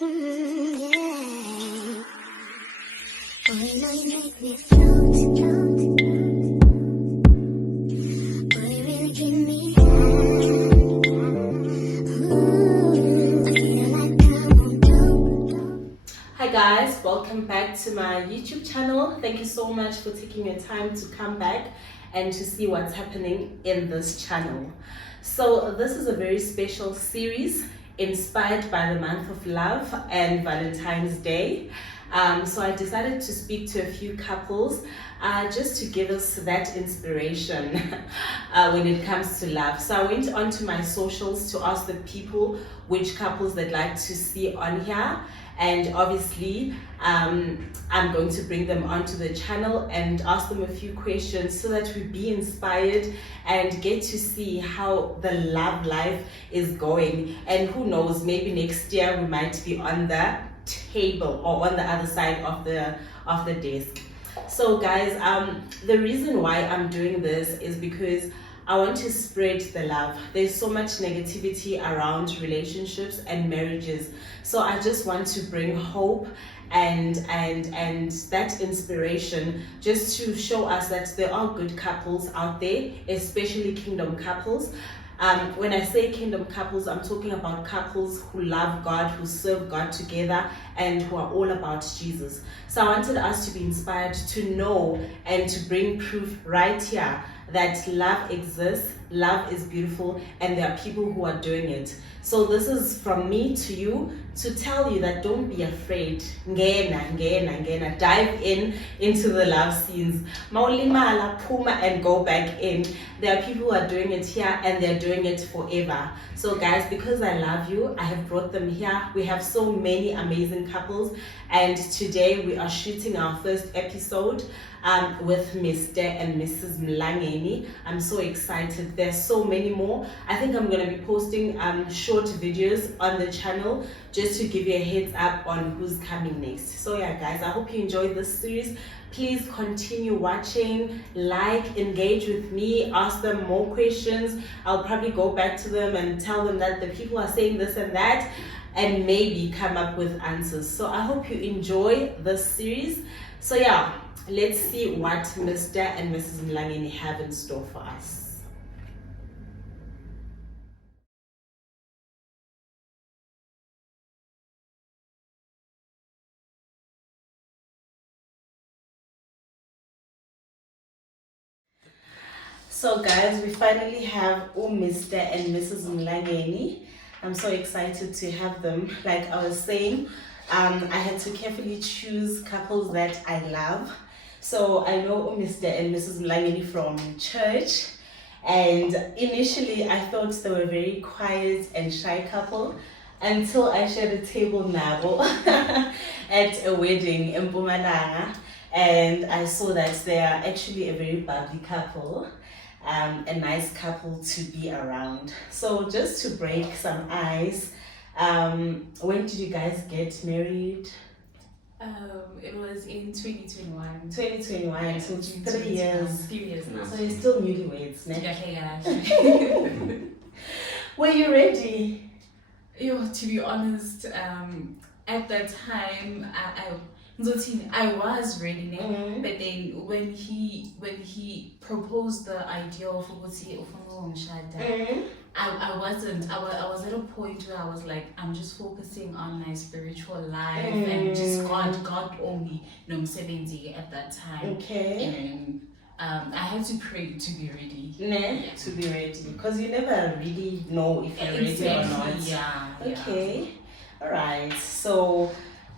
Hi guys, welcome back to my YouTube channel. Thank you so much for taking your time to come back and to see what's happening in this channel. So this is a very special series inspired by the month of love and Valentine's Day. So I decided to speak to a few couples just to give us that inspiration when it comes to love. So I went onto my socials to ask the people which couples they'd like to see on here, and obviously I'm going to bring them onto the channel and ask them a few questions so that we be inspired and get to see how the love life is going. And who knows, maybe next year we might be on the table or on the other side of the desk. So guys, the reason why I'm doing this is because I want to spread the love. There's so much negativity around relationships and marriages. So I just want to bring hope and that inspiration, just to show us that there are good couples out there, especially kingdom couples. When I say kingdom couples, I'm talking about couples who love God, who serve God together, and who are all about Jesus. So I wanted us to be inspired to know and to bring proof right here that love exists, love is beautiful, and there are people who are doing it. So this is from me to you to tell you that don't be afraid. Ngena, dive into the love scenes. Maulimala, puma, and go back in. There are people who are doing it here and they're doing it forever. So guys, because I love you, I have brought them here. We have so many amazing couples, and today we are shooting our first episode with Mr. and Mrs. Mlangeni. I'm so excited. There's so many more. I think I'm going to be posting short videos on the channel just to give you a heads up on who's coming next. So yeah guys, I hope you enjoyed this series. Please continue watching, like, engage with me, ask them more questions. I'll probably go back to them and tell them that the people are saying this and that, and maybe come up with answers. So I hope you enjoy this series. So yeah, let's see what Mr. and Mrs. Mlangeni have in store for us. So guys, we finally have Mr. and Mrs. Mlangeni. I'm so excited to have them. Like I was saying, I had to carefully choose couples that I love. So I know Mr. and Mrs. Mlangeni from church, and initially I thought they were a very quiet and shy couple until I shared a table nabo at a wedding in Mpumalanga, and I saw that they are actually a very bubbly couple. A nice couple to be around. So just to break some ice, when did you guys get married? It was in 2021. 2021, Yeah, so 2021. 3 years. 3 years now. So you're still newlyweds, ne? Yeah. Were you ready? To be honest, at that time, I was ready, Mhm. but then when he proposed the idea of Mhm. I was at a point where I was like, I'm just focusing on my spiritual life and just God only, at that time. Okay. And I had to pray to be ready. Ne? To be ready. Because you never really know if you're ready or not. Yeah. Okay. Alright. So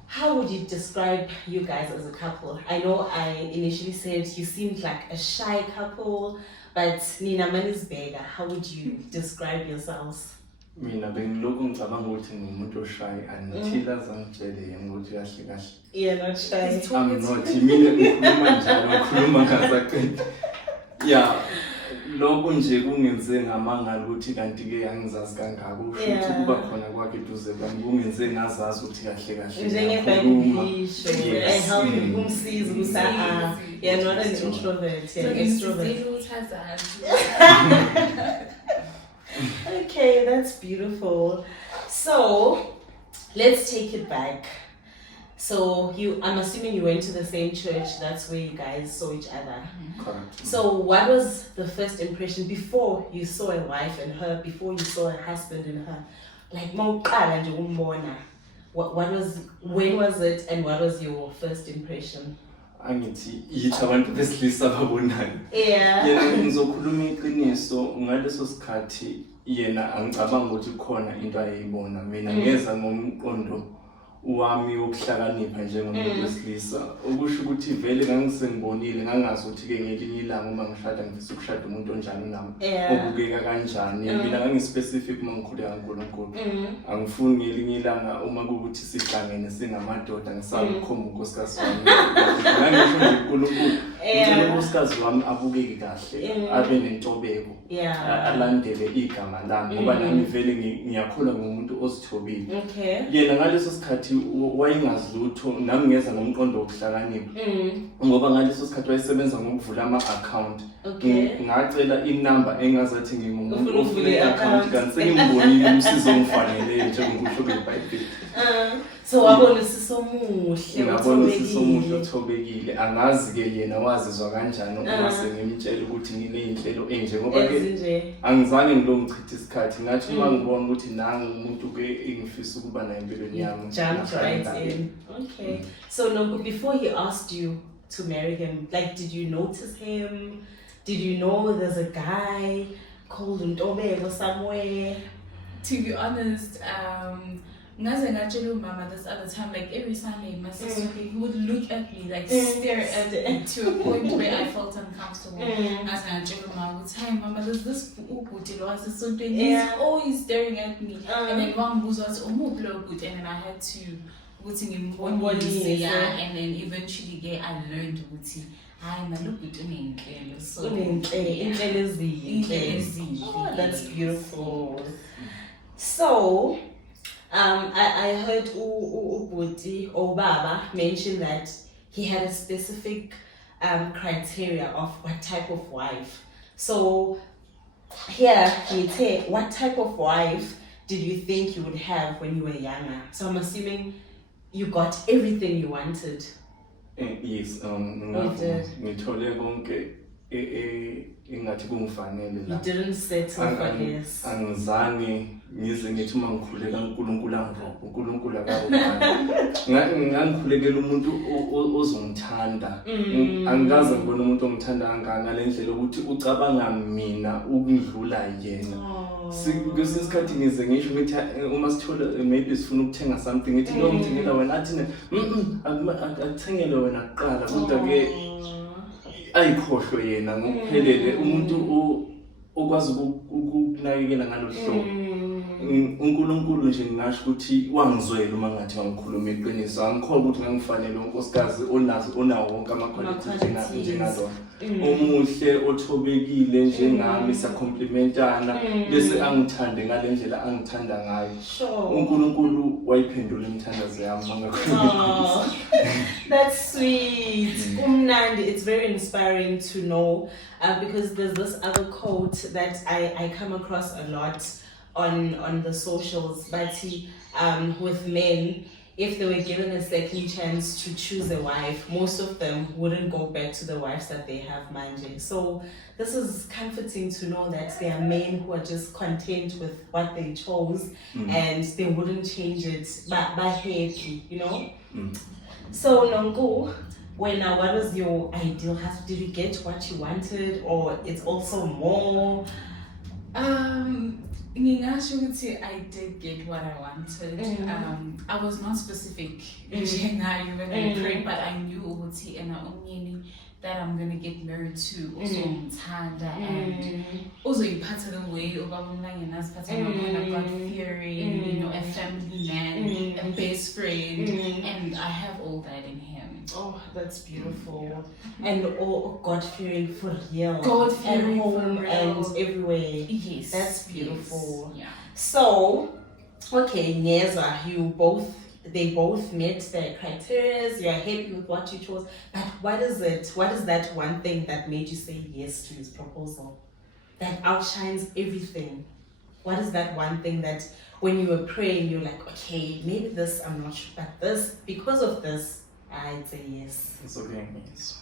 how would you describe you guys as a couple? I know I initially said you seemed like a shy couple, but Nina Manisbega, how would you describe yourselves? Mina bengilokhu ngicabanga ukuthi ngumuntu oshayi until azangitshele yena ukuthi kahle kahle. You're not shy. I'm not. Mina ngikhuluma njalo ngikhuluma ngasaqeda. Yeah. Lokho nje kungenze ngamangala ukuthi kanti ke angizazi kangako usho ukuthi kuba khona kwakhe eduze kwami kungenze ngazazi ukuthi kahle kahle njengebangisho ehamba kumsiza umsa you're not an introvert, you're an extrovert. So Okay, that's beautiful. So let's take it back. So I'm assuming you went to the same church. That's where you guys saw each other. Correct. So what was the first impression before you saw a wife in her, before you saw a husband in her? Like mawuqala nje umbona. When was it, and what was your first impression? Angithi yithi abantu besilisa babonayo. Yeah. Yena ngizokhuluma iqiniso ngaleso sikhathi yena angicabanga ukuthi khona into ayibona. Mina ngeza ngomqondo wami wokuhlakanipha njengomuntu wesilisa, ukusho ukuthi vele ngangisengibonile ngangazi ukuthi ke ngelinye ilanga uma ngishada ngifisa ukushada umuntu onjani nami, obukeka kanjani. Mina ngangispecific uma ngikhule kaNkulunkulu, angifuni ngelinye ilanga uma kuwukuthi sihlangene singamadoda ngisakhomba unkosikazi wami. Ngangisho nje uNkulunkulu ngicela unkosikazi wami abukeke kahle, abe nentobeko, alandele igama lami ngoba nami vele ngiyakholwa ngumuntu ozithobile. Yena ngaleso sikhathi wayengazi lutho, nami ngeza ngomqondo wokuhlakanipha ngoba ngaleso sikhathi wayesebenza ngokuvula ama-account. Ngacela inamba engazathi ngingumuntu ofuna i-account kanti sengimbonile umsizo ongifaneleyo njengokusho kweBhayibheli. So wabona usisomuhle, ngabona usisomuhle othobekile. Angazi-ke yena wazizwa kanjani uma sengimtshela ukuthi nginey'nhlelo enje ngoba ke angizange ngilongichitha isikhathi. Ngathi uma ngibona ukuthi nangu umuntu-ke engifisa ukuba naye empilweni yami. Jumped right in. Okay. So no, before he asked you to marry him, like, did you notice him? Did you know there's a guy called Ntobeko somewhere? To be honest, ngaze ngatshela umama this other time, like every Sunday my sister he would look at me, like stare at me to a point where I felt uncomfortable. Ngaze ngatshela umama ukuthi, hi mama, there's this ubhuti lo wasesontweni, he's always staring at me. And then wangibuza wathi umuphi lo bhuti, and then I had to ukuthi ngimbonise, and then eventually I learned ukuthi hayi nalo bhuti unenhlelo, so inhlelo ezinhle. Oh, that's beautiful. So I heard Ubhuti or Baba mention that he had a specific criteria of what type of wife. So here, what type of wife did you think you would have when you were younger? So I'm assuming you got everything you wanted. Yes, ngithole konke engathi kungifanele la. You didn't settle for less. Angizange ngize ngithi uma ngikhule kaNkulunkulu angirobha, uNkulunkulu akawubani. Ngangikhulekela umuntu ozongithanda. Angikaze ngibone umuntu ongithanda ngale ndlela ukuthi ucabanga mina ukungidlula yena. Kwesinye isikhathi ngize ngisho ukuthi uma sithola maybe sifuna ukuthenga something ngithi lo ngithengela wena, athi akuthengele wena kuqala, kodwa-ke ayikhohlwe yena ngokuphelele umuntu okwazi ukunakekela ngalo hlobo. uNkulunkulu nje ngingasho ukuthi wangizwela uma ngathi wangikhuluma iqiniso. Angikholwa ukuthi ngangifanele unkosikazi onawo wonke ama-qualities njengalona, omuhle, othobekile njengami, siyakhomplementana bese angithande ngale ndlela angithanda ngayo. uNkulunkulu wayiphendula imithandazo yami mangakhuluma. That's sweet. Umnandi, it's very inspiring to know because there's this other quote that I come across a lot on the socials, but with men, if they were given a second chance to choose a wife, most of them wouldn't go back to the wives that they have manje. So this is comforting to know that there are men who are just content with what they chose and they wouldn't change it by happy, you know? So Nongu, what was your ideal husband? Did you get what you wanted, or it's also more? Ngingasho ukuthi I did get what I wanted. I was not specific njengayo when I prayed, but I knew ukuthi ena umyeni that I'm gonna get married to uzongithanda and uzoyiphatha the way ubaba Mlangeni aziphatha ngakhona, God-fearing, you know, a family man, a best friend, and I have all that in him. Oh, that's beautiful. And God-fearing for real. God-fearing at home for real. And everywhere. Yes. That's beautiful. Yes. Yeah. So, okay, Nyeza, they both met their criteria. You're happy with what you chose. But what is it? What is that one thing that made you say yes to his proposal? That outshines everything? What is that one thing that when you were praying, you're like, okay, maybe this, I'm not sure, but this, because of this, I'd say yes. It's okay, yes.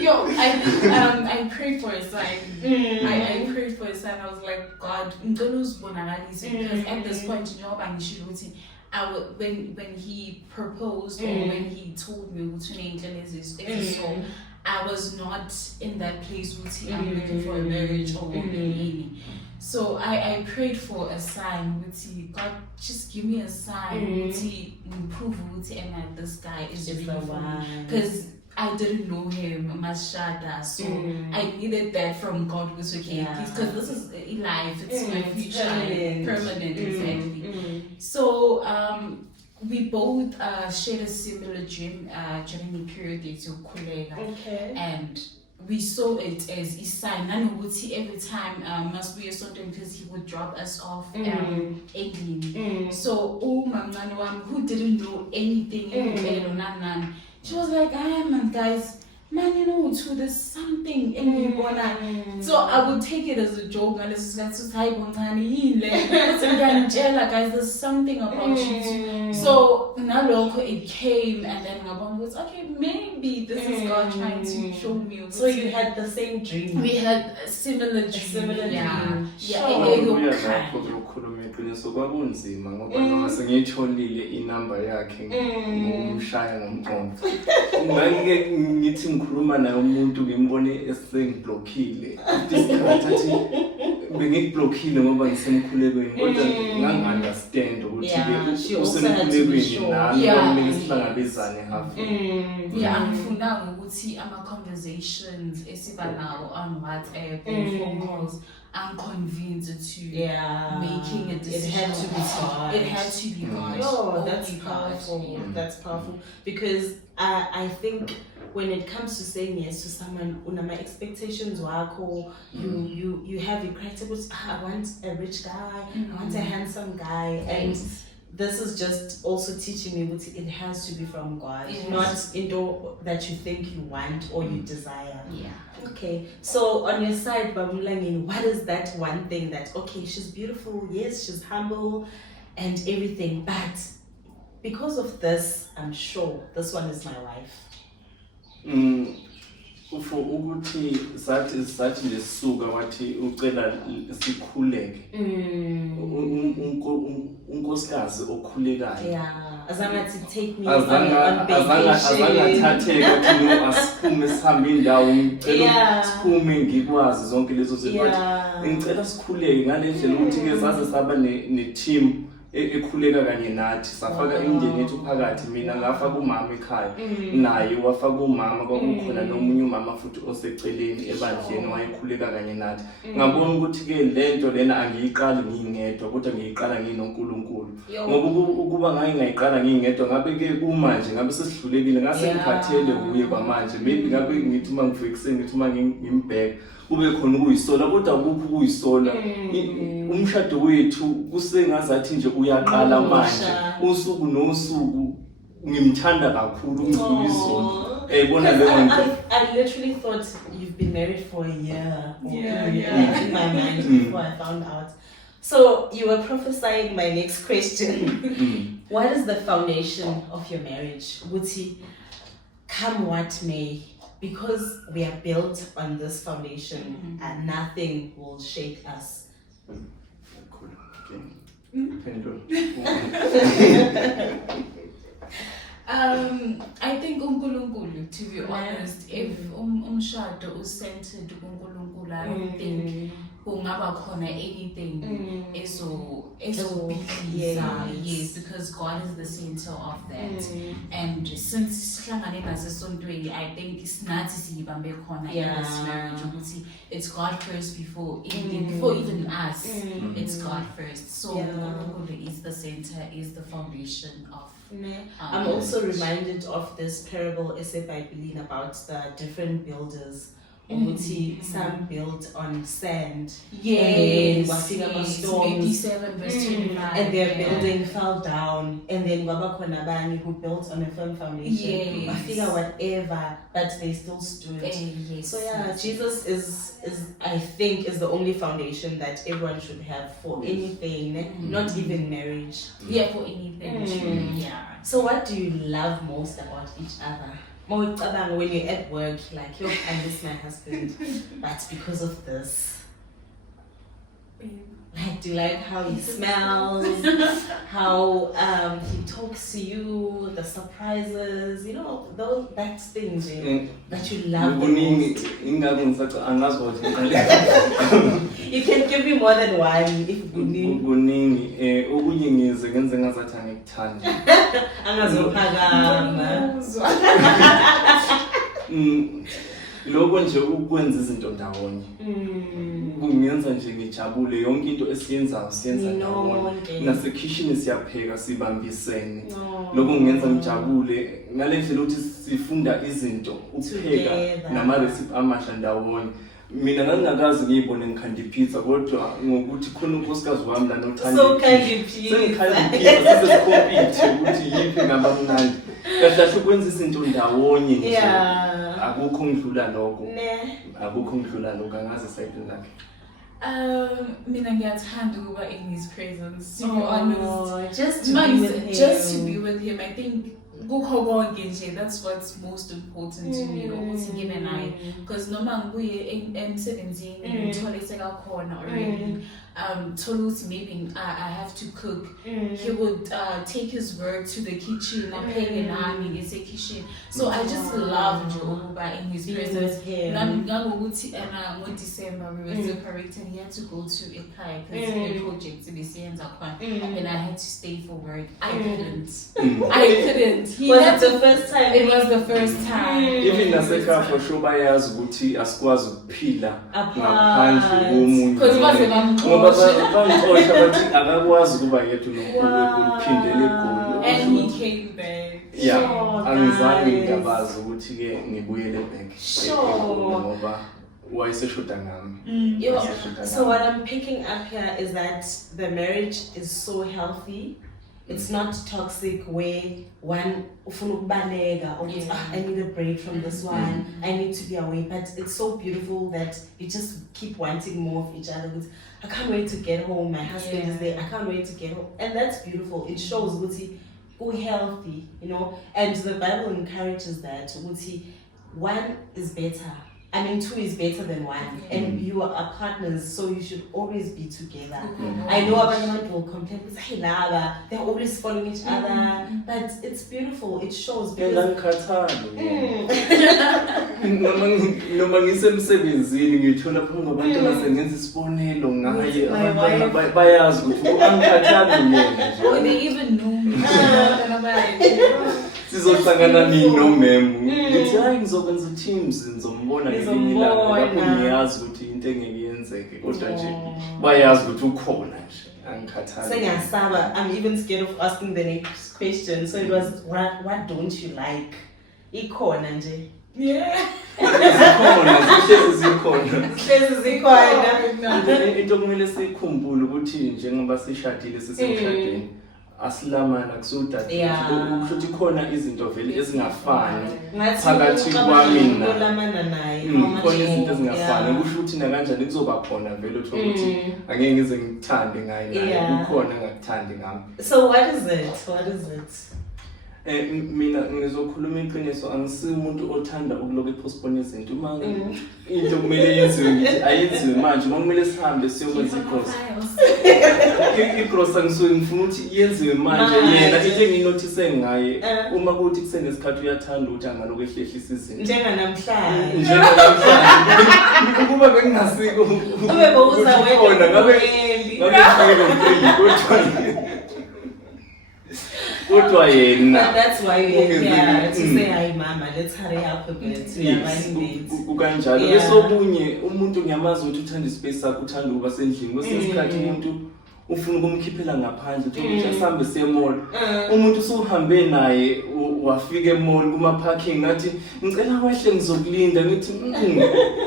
Yo, I prayed for a sign. I prayed for a sign. I was like, God, because at this point, you know, when he proposed or when he told me I was not in that place where I'm looking for a marriage or anything. So I prayed for a sign. God, just give me a sign. Prove and this guy is really for me. Because I didn't know him, Mashada. So I needed that from God. Was okay, because this is life. It's my future, permanent, exactly. So we both shared a similar dream during the period and we saw it as a sign. None would see every time must be a certain because he would drop us off again. So Mlangeni who didn't know anything, she was like, man, guys, man, you know, too, there's something in you. So I would take it as a joke. And this is like, guys, there's something about you too. So now it came, and then my mom was okay, maybe this is God trying to show me. So you had the same dream. We had a similar dream. So kwakunzima ngoba noma sengiyitholile inamba yakhe ngomshaya ngomqondo. Ngake ngithi ngikhuluma naye umuntu ngimbone esengiblockile. Isikhathi bengiblockile ngoba ngisemkhulekweni kodwa ngangi-understand ukuthi ke usemkhulekweni nami kumele sihlangabezane half. Angifuna ukuthi ama-conversations esiba nawo on WhatsApp or phone calls, I'm convinced to making a decision. It had to be God. It had to be God. Oh, that's powerful. Yeah. That's powerful. Because I think when it comes to saying yes to someone, my expectations wako, you have a criteria. I want a rich guy. I want a handsome guy, and this is just also teaching me it has to be from God, not into that you think you want or you desire. Okay, so on your side, Mlangeni, what is that one thing that, okay, she's beautiful, yes, she's humble and everything, but because of this, I'm sure this one is my wife. For ukuthi sathi nje sisuka wathi ucela sikhuleke unkosikazi okhulekayo azangathi take me on vacation azangathatheke ukuthi no asiphume sihambe indawo ngicela siphume ngikwazi zonke lezo zinto ngicela sikhuleke ngalendlela ukuthi ke saze saba ne team ekhuleka kanye nathi safaka imindeni yethu phakathi mina ngafaka umama ekhaya naye wafaka umama kwakukhona nomunye umama futhi oseceleni ebandleni wayekhuleka kanye nathi ngabona ukuthi ke lento lena angiyiqali ngingedwa kodwa ngiyiqala nginoNkulunkulu ngoba ukuba ngayiqala ngingedwa ngabe ke kumanje ngabe sesidlulekile ngase ngiphathele kuye kwamanje maybe ngabe ngithi mangifike ngithi mangimbheka kube khona ukuyisola kodwa akukho ukuyisola umshado wethu kusengazathi nje uyaqala manje usuku nosuku ngimthanda kakhulu ngizizona bona leyo nto I literally thought you've been married for a year in my mind before I found out. So you were prophesying my next question. What is the foundation of your marriage? Wuthi, come what may, because we are built on this foundation and nothing will shake us. Cool. I think uNkulunkulu, to be honest, if umshado is centered uNkulunkulu, I don't think kungaba khona anything yes, because God is the center of that. And since sihlangane nasesontweni, I think isnathi siyibambe khona in this marriage ukuthi it's God first before anything, before even us. It's God first. So uNkulunkulu is the center, is the foundation of I'm also reminded of this parable about the different builders some built on sand. Yes. Storms. 87 verse 25. And their building fell down. And then Wabakonabani, who built on a firm foundation. Yes. Whatever, but they still stood. Yes. So yeah, Jesus is I think is the only foundation that everyone should have for anything, not even marriage. Yeah, for anything. Yeah. So what do you love most about each other? When you're at work, like, yo, I miss my husband, but because of this. Like, do you like how he smells, how he talks to you, the surprises, that's things that you love the most. You can give me more than one if lokho nje ukwenza izinto ndawonye kungenza nje ngijabule yonke into esiyenzayo siyenza ndawonye nasekitchen siyapheka sibambisene lokho kungenza ngijabule ngalendlela ukuthi sifunda izinto ukupheka nama recipe amasha ndawonye mina ngangakazi ngiyibone ngikhanda pizza kodwa ngokuthi khona unkosikazi wami la nothanda so khanda pizza sesikompete ukuthi yipi ngaba mnandi kahle ukwenza izinto ndawonye nje akukho ngidlula lokho angazi side lakhe mina ngiyathanda ukuba in his presence, to be honest, just to be with him. I think that's what's most important to me, ukuthi ngibe naye, because noma ngibuye emsebenzini ngithole sekakhona already told ukuthi maybe I have to cook, he would take his work to the kitchen apheke nami ngesekitchen. So I just love ukuba in his presence. Nangokuthi ngo-December we were separated, he had to go to ekhaya because the project besiyenza khona, and I had to stay for work. I couldn't. Was it the first time? It was the first time. Even nasekhaya for sure bayazi ukuthi asikwazi ukuphila ngaphandle komuntu. Because baze bamxosha. Bamxosha bathi akakwazi ukuba yedwa nokuphindela eGoli. And he came back. Yeah, angizange ngiyabazi ukuthi ke ngibuyele back. Ngoba wayeseshoda ngami. So what I'm picking up here is that the marriage is so healthy. It's not toxic where one ufuna ukubaleka or I need a break from this one, I need to be away, but it's so beautiful that you just keep wanting more of each other. I can't wait to get home, my husband is there, I can't wait to get home, and that's beautiful. It shows we're healthy, and the Bible encourages that one is better. I mean, two is better than one, and you are partners, so you should always be together. I know everyone will complain because they're always following each other, but it's beautiful. It shows. Noma ngisemsebenzini ngithola phuma abantu abasengenza isibonelo ngaye bayazi ukuthi angikhathali yena nje. Oh, they even know me. Sizohlangana nini nomemu ngithi hayi ngizokwenza teams ngizombona ngelinye ilanga lapho ngiyazi ukuthi into engeke yenzeke kodwa nje bayazi ukuthi ukhona nje angikhathali. Sengiyasaba, I'm even scared of asking the next question, so it was what don't you like? Ikhona nje. Yeah. Zikhona. Into kumele sikhumbule ukuthi njengoba sishadile sisemshadweni asilamana kusodade ukuthi ukuthi khona izinto vele ezingafani phakathi kwami naye. Khona izinto ezingafani kusho ukuthi na kanjani kuzoba khona vele ukuthi angeke ngize ngithande ngaye naye kukhona engakuthandi ngami. So what is it? Mina ngizokhuluma iqiniso, angisiyo umuntu othanda ukuloko postpone izinto. Uma into kumele yenziwe ngithi ayenziwe manje, uma kumele sihambe siyokwenza i-cross. I-cross angisuye ngifuna ukuthi yenziwe manje. Yena into enginothise ngaye uma kuthi kusenesikhathi uyathanda ukuthi angaloko ehlehlisa izinto. Njenganamhlanje. Ukuba bengingasiko. Ube bowuza wena ngabe kodwa yena. But that's why we're here to say hi mama, let's hurry up a bit. We are running late. Ukanjalo bese obunye umuntu ngiyamazi ukuthi uthanda ispace sakhe, uthanda ukuba sendlini. Kwesinye isikhathi umuntu ufuna ukumkhiphela ngaphandle ukuthi asambe semall umuntu usuhambe naye wafika emall kuma parking ngathi ngicela wehle ngizokulinda ngithi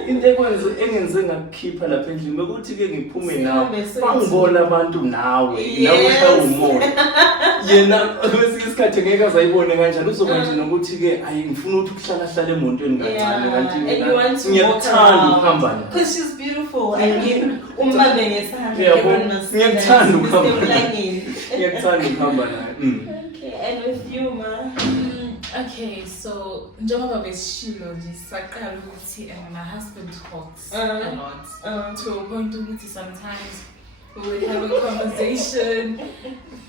into engenze ngakukhipha lapha endlini bekuthi ke ngiphume nawe bangibona abantu nawe ushaya yena kwesinye isikhathi ngeke azayibone kanjani uzoba nje nokuthi ke ayi ngifuna ukuthi kuhlala emontweni kancane kanti ngiyakuthanda ukuhamba naye because she's beautiful and uma bengesahamba ngiyakuthanda ukuhamba naye ngiyakuthanda ukuhamba naye okay and with you ma okay so njengoba besishilo nje saqala ukuthi my husband talks a lot to a point ukuthi sometimes we would have a conversation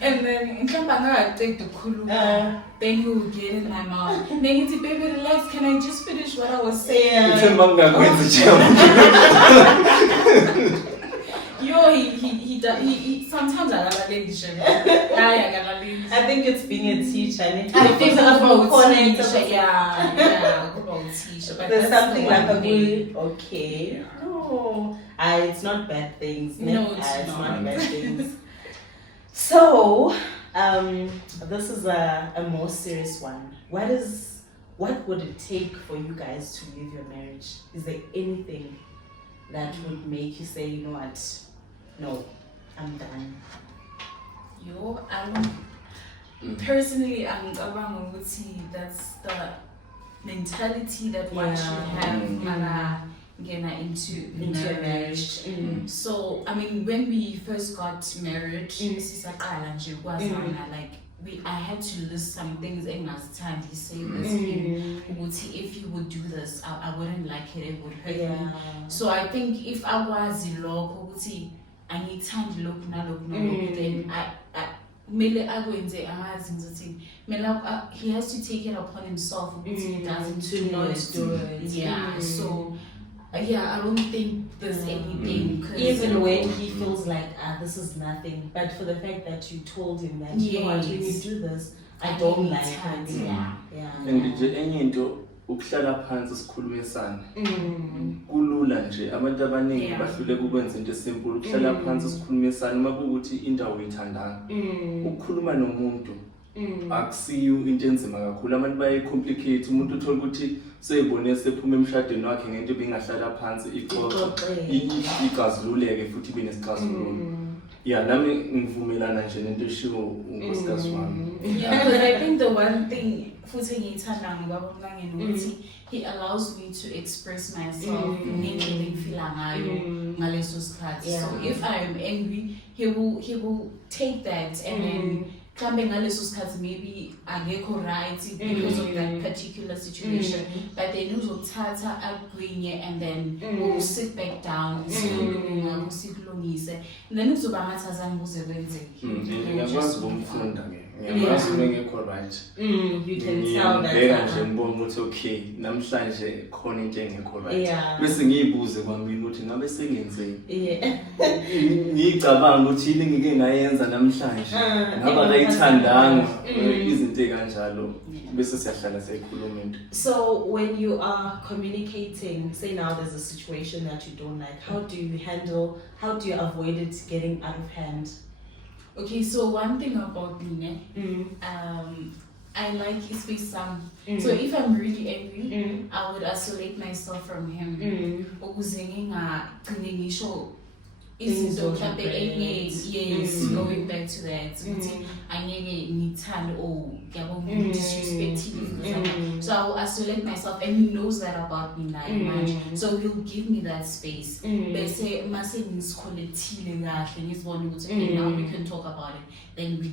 and then then he would get in my mouth. Then baby, relax, can I just finish what I was saying? He sometimes I think it's being a teacher. I think about teacher, yeah, about teacher. But there's something like a good, okay. No, it's not bad things. No, it's not bad things. So, this is a more serious one. What would it take for you guys to leave your marriage? Is there anything that would make you say, you know what? No, I'm done. Personally, I'm around with that's the mentality that one should have into a marriage. So I mean, when we first got married, I had to list some things in my time. He said this if you would do this, I wouldn't like it, it would hurt me. So I think if I was local, I need time to look, then he has to take it upon himself he doesn't not do it. Yeah. So I don't think there's anything. Even when he feels like this is nothing, but for the fact that you told him that you know what, when you do this, I don't like it. Yeah. And enye into ukuhlala phansi sikhulumisane kulula nje abantu abaningi bahluleka ukwenza into esimple ukuhlala phansi sikhulumisane uma kuukuthi indawo uyithandanga ukukhuluma nomuntu akusiyo into enzima kakhulu abantu baye complicate umuntu uthola ukuthi seyibone sephuma emshadweni wakhe ngento ebingahlala phansi igazululeke futhi benesixazululo nami ngivumelana nje nento eshiwo unkosikazi wami because I think the one thing futhi ngiyithanda ngobaba Mlangeni ukuthi he allows me to express myself ngendlela engifila ngayo ngaleso sikhathi. So if I am angry, he will take that and then maybe angekho right because of that particular situation, but then uzothatha agwinye and then we'll sit back down sikulungise and then uzoba ngathi azange kuze kwenzeke. Ngiyakwazi ukumfunda ngiyakwazi ngekho right. You can tell that nje ngibona ukuthi okay namhlanje khona into engekho right bese ngiyibuze kwami ukuthi ngabe sengenzeni ngicabanga ukuthi yini ngike ngayenza namhlanje ngaba kayithandanga izinto ekanjalo bese siyahlala sikhuluma into. So when you are communicating, say now there's a situation that you don't like, how do you avoid it getting out of hand? Okay, so one thing about me, I like his face some. So if I'm really angry, I would isolate myself from him. Yes, going back to that. So I will isolate myself, and he knows that about me much. So he'll give me that space. They say, now we can talk about it. Then we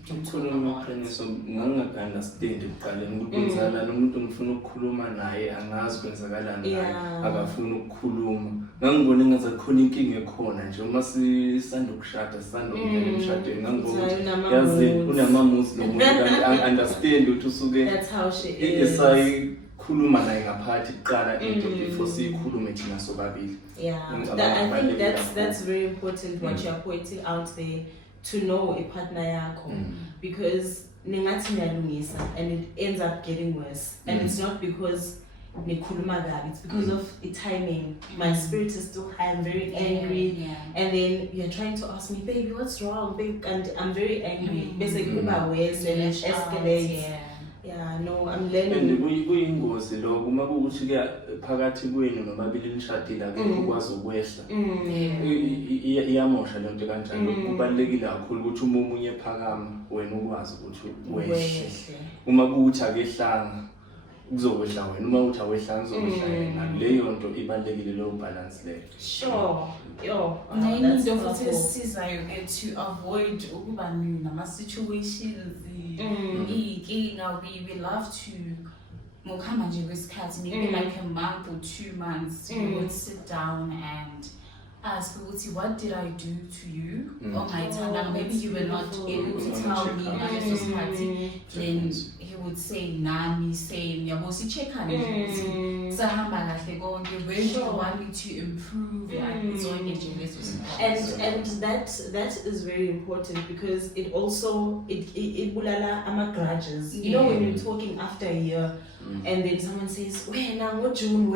can talk about it. So understand uqaleni ukuzala nomuntu ngifuna ukukhuluma naye angazi kwenzakalani naye akafuna ukukhuluma ngangibona engaze khona inkinga ekhona nje uma sisanda ukushada sisanda ukungena emshadweni ngangibona yazi unamamuzi nomuntu kanti understand ukuthi usuke that's how she is khuluma naye ngaphathi kuqala into before sikhulume thina sobabili. I think that's very important what you're pointing out there, to know a partner yakho because ningathi niyalungisa and it ends up getting worse and it's not because nikhuluma kabi, it's because of the timing. My spirit is still high, I'm very angry, and then you're trying to ask me, baby, what's wrong, babe, and I'm very angry. Basically, my ways and it escalates. Yeah, no, I'm learning. And kuyingozi lokho uma kuukuthi ke phakathi kwenu nobabili nishadile akekho ukwazi ukwehla. Iyamosha le nto kanjalo. Kubalekile kakhulu ukuthi umunye phakama wena ukwazi ukuthi wehle. Uma kuuthi akehlanga kuzokwehla wena, uma uthi awehlanga kuzokwehla yena. Leyo nto ibalekile lo balance leyo. Sure. Yo, that's to avoid ukuba nama situations. We love to maybe like a month or 2 months we would sit down and ask, what did I do to you on my time? Maybe you were not able to tell me then he would say nami same yabosi check on it sahamba kahle konke, where do you want me to improve? And that is very important, because it also it bulala ama grudges. You know, when you're talking after a year and then someone says, when June,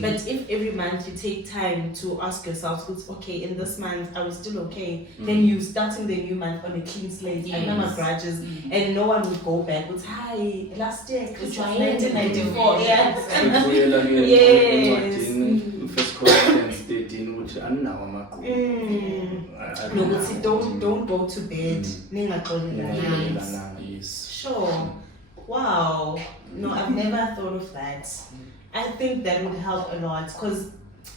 but if every month you take time to ask yourself, okay, in this month I was still okay, then you starting the new month on a clean slate, I know my grudges, and no one would go back with, hi, last year Christmas 1994. Yes. First Corinthians 13, which anawo amaqhubu. No, don't go to bed. Yes. Sure. Wow. No, I've never thought of that. I think that would help a lot, because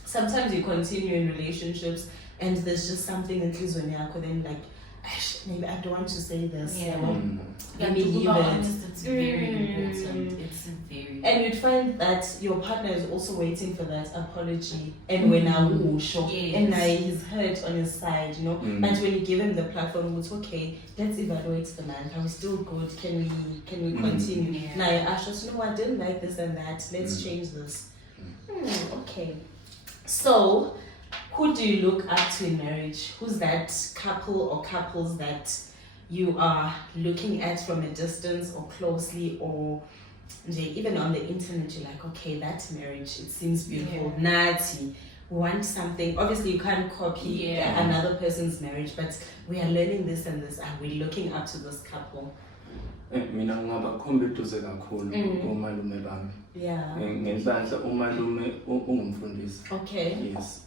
sometimes you continue in relationships and there's just something that is when you're then like, maybe I don't want to say this. Let me leave it. It's very important. It's very. And you'd find that your partner is also waiting for that apology, and when I will show, and now he's hurt on his side, you know. But when you give him the platform, it's okay. Let's evaluate the man. Are we still good? Can we continue? Now you ask us, no, I didn't like this and that. Let's change this. Okay. So, who do you look up to in marriage? Who's that couple or couples that you are looking at from a distance or closely, or even on the internet, you're like, okay, that marriage, it seems beautiful. Nati, we want something. Obviously, you can't copy another person's marriage, but we are learning this and this. Are we looking up to this couple? Mina ngabakhomba eduze kakhulu umalume bami. Ngenhlanhla umalume ungumfundisi. Okay. Yes.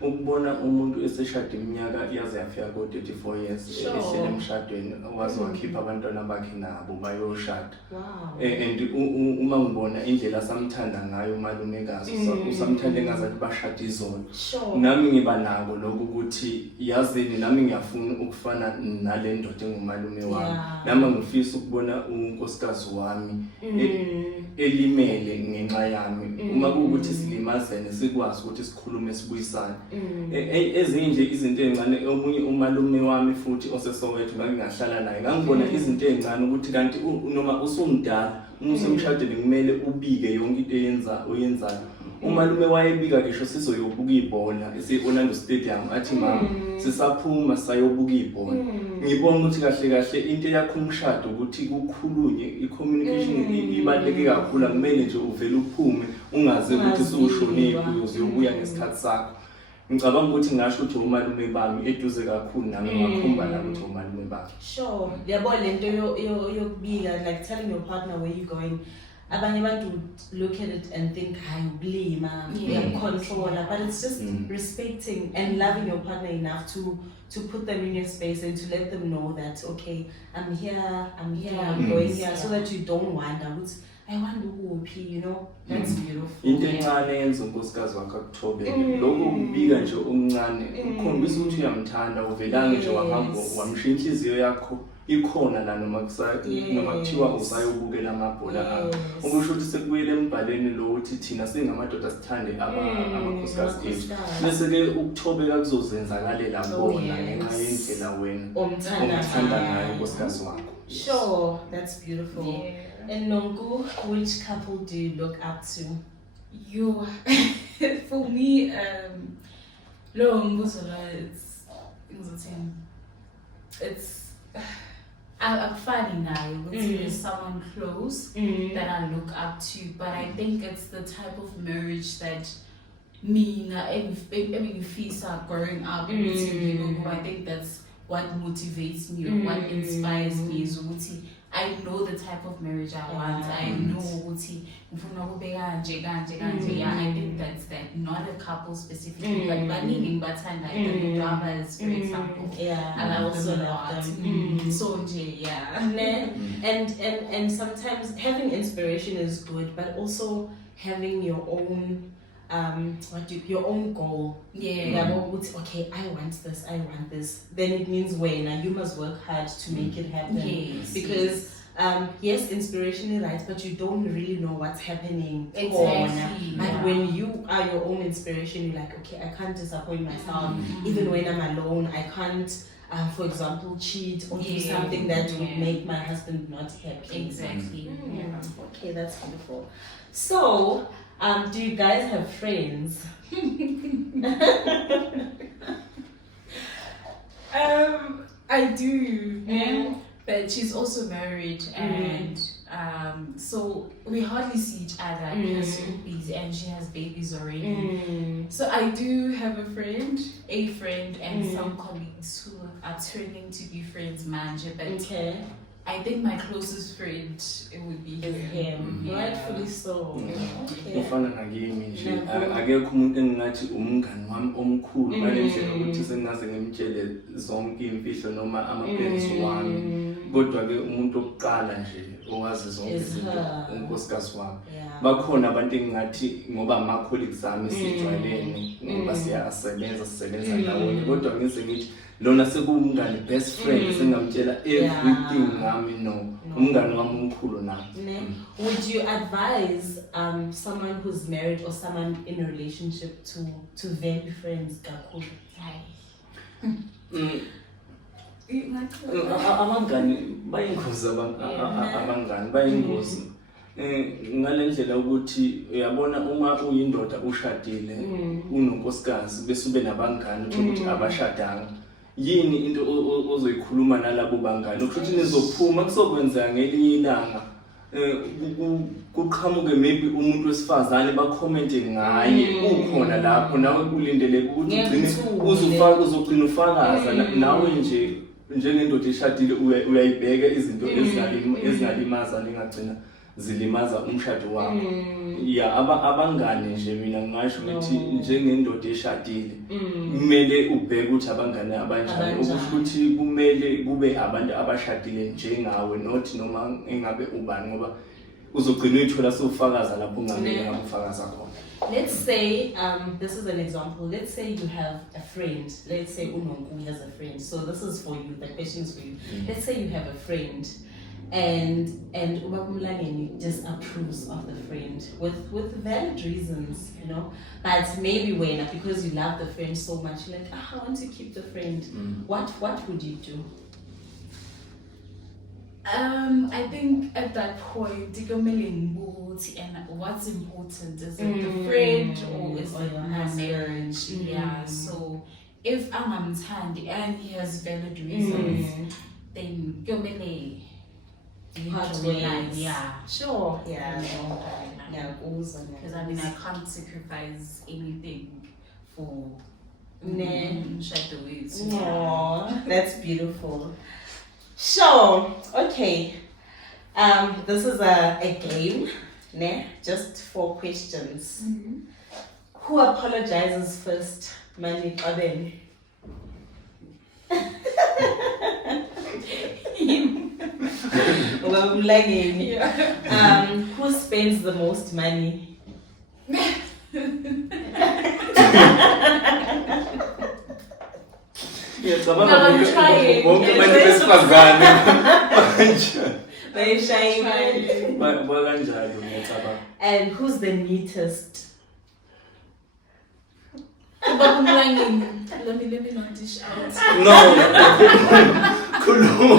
Ukubona umuntu eseshada iminyaka yaze yafika ko 34 years ehlele emshadweni waze wakhipha abantwana bakhe nabo bayoshada. And uma ngibona indlela samthanda ngayo umalumekazi, usamthanda engazathi bashada izolo. Nami ngiba nako lokho ukuthi yazini nami ngiyafuna ukufana nale ndoda engumalume wami. Nami ngifisa ukubona unkosikazi wami elimele ngenxa yami. Uma kuukuthi silimazene sikwazi ukuthi sikhulume sibuyisane. Ezinye nje izinto ezincane, omunye umalume wami futhi oseSoweto ngahlala naye ngangibona izinto ezincane ukuthi kanti noma usumdala umusemshadweni kumele ubike yonke into oyenzayo. Umalume wayebika ngisho sizoyobuka ibhola ese-Orlando Stadium, athi mama sisaphuma sayobuka ibhola. Ngibona ukuthi kahle into yakho umshado ukuthi kukhulunywe, i-communication ibaluleke kakhulu. Kumele nje uvele uphume ungaze ukuthi usushonephi uyobuya ngesikhathi sakho. Ngicabanga ukuthi ngasho ukuthi umalume bami eduze kakhulu nami ngakhumba la ukuthi umalume bami. Sure. Yabo lento yokubika, like telling your partner where you're going. Abanye abantu would look at it and think, I blame, controller, but it's just respecting and loving your partner enough to put them in your space and to let them know that, okay, I'm here, I'm going here, so that you don't wonder, I wonder who, you know, that's beautiful. Into encane yenza unkosikazi wakhe akuthobeke. Lokho kubika nje omncane ukhombisa ukuthi uyamthanda, uvelanga nje wahamba wamshiya inhliziyo yakho ikhona la noma kuthiwa usayobukela amabhola akho. Ukusho ukuthi sekubuyele embhaleni lo uthi thina singamadoda sithande amakhosikazi ethu. Bese ke ukuthobeka kuzozenzakalela bona ngenxa yendlela wena omthanda ngayo unkosikazi wakho. Sure, that's beautiful. And Nonku, which couple do you look up to? For me, it's I'm funny now, but there's someone close that I look up to. But I think it's the type of marriage that me, every FISA growing up with, I think that's what motivates me, or what inspires me is I know the type of marriage I want. I know I think that's that, not a couple specifically, but baning batanda, the brothers, for example. I also love them. So yeah. And sometimes having inspiration is good, but also having your own your own goal. Okay, I want this. Then it means you must work hard to make it happen. Because yes, inspiration is right, but you don't really know what's happening. Exactly. But when you are your own inspiration, you're like, okay, I can't disappoint myself. Even when I'm alone, I can't, for example, cheat or do something that would make my husband not happy. Exactly. Okay, that's beautiful. So, do you guys have friends? I do. But she's also married, and so we hardly see each other because she's busy and she has babies already. So I do have a friend, and some colleagues who are turning to be friends, manje. But I think my closest friend, it would be him. Rightfully so. Ufana nakimi nje akekho umuntu engingathi umngani wami omkhulu ngalendlela ukuthi sengaze ngimtshele zonke imfihlo noma amaplans wami, kodwa ke umuntu okuqala nje owazi zonke izinto unkosikazi wami. Bakhona abantu engingathi ngoba ama colleagues ami sijwayelene ngoba sisebenza ndawonye, kodwa ngize ngithi lona sekuwumngani, best friend, sengamtshela everything ngami umngani wami omkhulu na. Would you advise someone who's married or someone in a relationship to value friends kakhulu? Abangani bayingozi, abangani bayingozi ngalendlela ukuthi uyabona uma uyindoda ushadile unonkosikazi bese ube nabangani ukuthi abashadanga, yini into ozoyikhuluma nalabo bangani ukuthi nizophuma kuzokwenzeka ngelinye ilanga kuqhamuke maybe umuntu wesifazane bakhomente ngaye, ukhona lapho nawe kulindeleke ukuthi uzogcina ufakaza nawe nje njengendoda eshadile uyayibheka izinto ezingalimaza ningagcina zilimaza umshado wakho. Abangani nje mina ngingasho ukuthi njengendoda eshadile kumele ubheke ukuthi abangani abanjani, ukuthi kumele kube abantu abashadile njengawe, not noma engabe ubani, ngoba uzogcina uyithola sewufakaza lapho ungamele ngabufakaza khona. Let's say this is an example. Let's say you have a friend. Let's say Unonku has a friend. So this is for you. The question is for you. Let's say you have a friend, and Mlangeni disapproves of the friend with valid reasons, but maybe because you love the friend so much, you're like, I want to keep the friend. What would you do? I think at that point, and what's important, is it the friend or is it my marriage? So if I'm Tandy and he has valid reasons, then Sure. Because I can't sacrifice anything for shadows. That's beautiful. Sure. Okay. This is a game. Just 4 questions. Who apologizes first? Mani Kaben. Who spends the most money? I'm trying. And who's the neatest? Let me not dish out. No.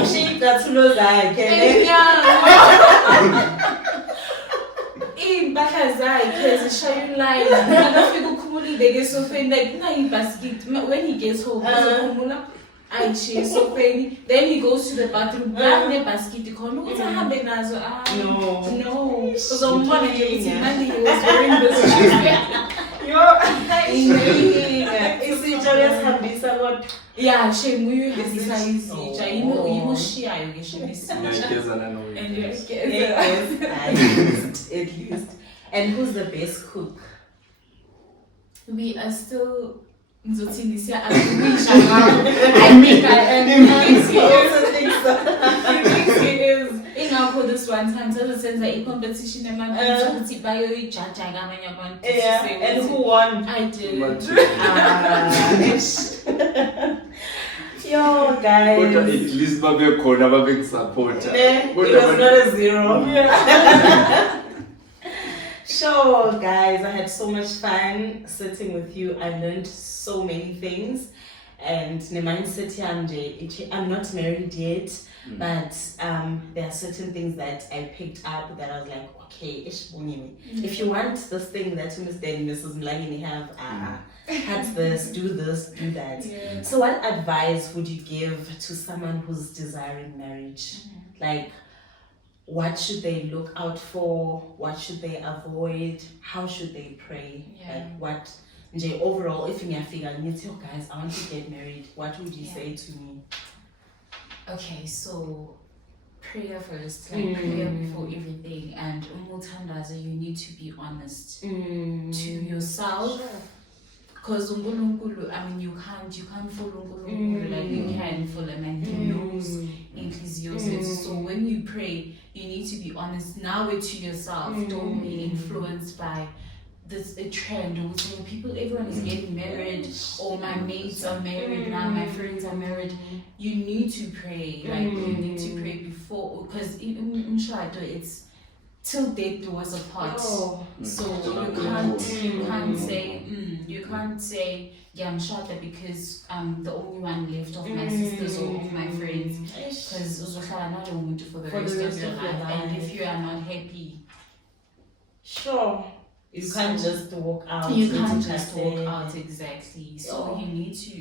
She got to know that. When he gets home, She's so funny. Then he goes to the bathroom. No. Because on Monday he was wearing this yeah, she moved the size. At least. And who's the best cook? We are still. I think I am. He also thinks so. He thinks he is. In our this one time, so the sense that competition and and who won? I did. Yo, guys. But at least babe support. It was not a 0. Sure, guys, I had so much fun sitting with you. I learned so many things. And the mindset I'm not married yet, but there are certain things that I picked up that I was like, okay, if you want this thing that Mr. and Mrs. Mlangeni have, have this, do that. Yeah. So what advice would you give to someone who's desiring marriage? Like, what should they look out for? What should they avoid? How should they pray? Yeah. Like what overall, if you figure, oh guys, I want to get married, what would you say to me? Okay, so prayer first, like prayer before everything, and you need to be honest to yourself. Because I mean, you can't follow Unkulunkulu like you can follow him, and he knows So when you pray, you need to be honest. Now to yourself. Don't be influenced by this a trend. Everyone is getting married, or my mates are married now, my friends are married. You need to pray. Like you need to pray before, because in Shaido it's till death do us apart. So you can't say yeah, I'm shorter because I'm the only one left of my sisters or of my friends, because not a woman for the rest of your life. And if you are not happy, you can't just walk out. You can't just walk out, exactly. So you need to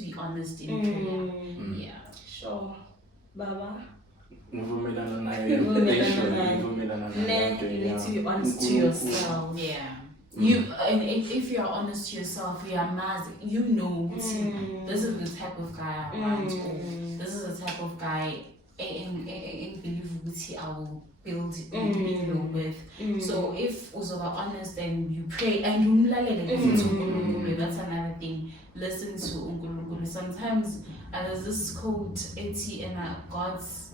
be honest in prayer. Yeah. Sure. Baba. You need to be honest to yourself. Yeah. You and if you are honest to yourself, this is the type of guy I want, or this is the type of guy in believe I will build with. So if also honest and you pray and you that's another thing. Listen to Unkulunkulu. Sometimes there's this quote, God's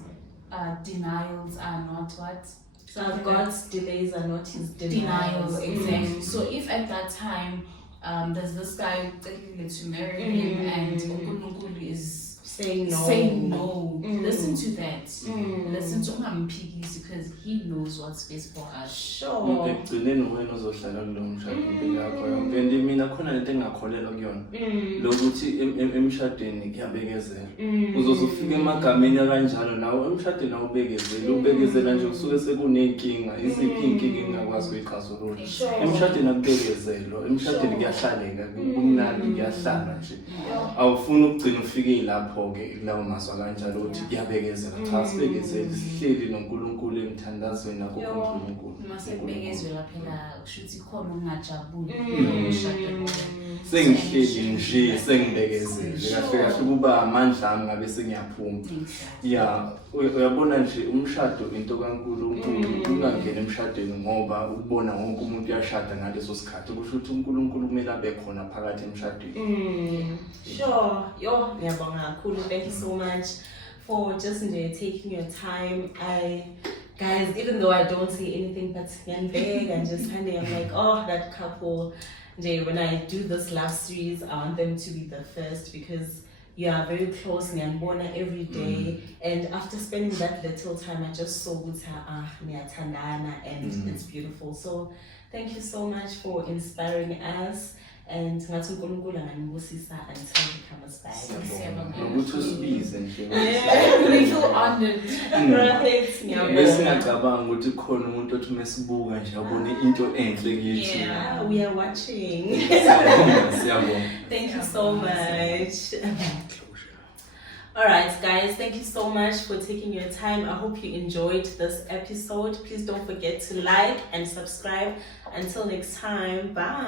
denials are not what? God's delays are not his denials. Exactly. So if at that time there's this guy taking to marry him and Unkulunkulu is saying no. Listen to that. Listen to him because he knows what's best for us. Sure. Mina khona lento engakholelwa kuyona lokuthi emshadweni kuyabekezela uzozufika emagameni kanjalo nawe emshadweni awubekezela nje kusuke sekunenkinga iziphi inkinga engakwazi ukuyixazulula emshadweni akubekezelwa emshadweni kuyahlaleka kumnandi kuyahlala nje awufuni ukugcina ufike lapho ke lawo maswa kanjalo ukuthi kuyabekezela cha sibekezele sihleli noNkulunkulu emthandazweni nakho uNkulunkulu masebekezela phela kushuthi khona ungajabuli sengihleli nje sengibekezele kahle kahle kuba amandla ami ngabe sengiyaphuma uyabona nje umshado into kaNkulunkulu ungangena emshadweni ngoba ubona wonke umuntu uyashada ngaleso sikhathi kusho ukuthi uNkulunkulu kumele abe khona phakathi emshadweni. Sure. Ngiyabonga kakhulu. Thank you so much for just taking your time. Guys, even though I don't say anything but big and just I'm like, oh, that couple. When I do this love series, I want them to be the first because you are very close and every day. And after spending that little time, I just saw and it's beautiful. So thank you so much for inspiring us. And until he comes back. We feel honored. We are watching. Siyabonga. Thank you so much. Alright guys, thank you so much for taking your time. I hope you enjoyed this episode. Please don't forget to like and subscribe. Until next time, bye.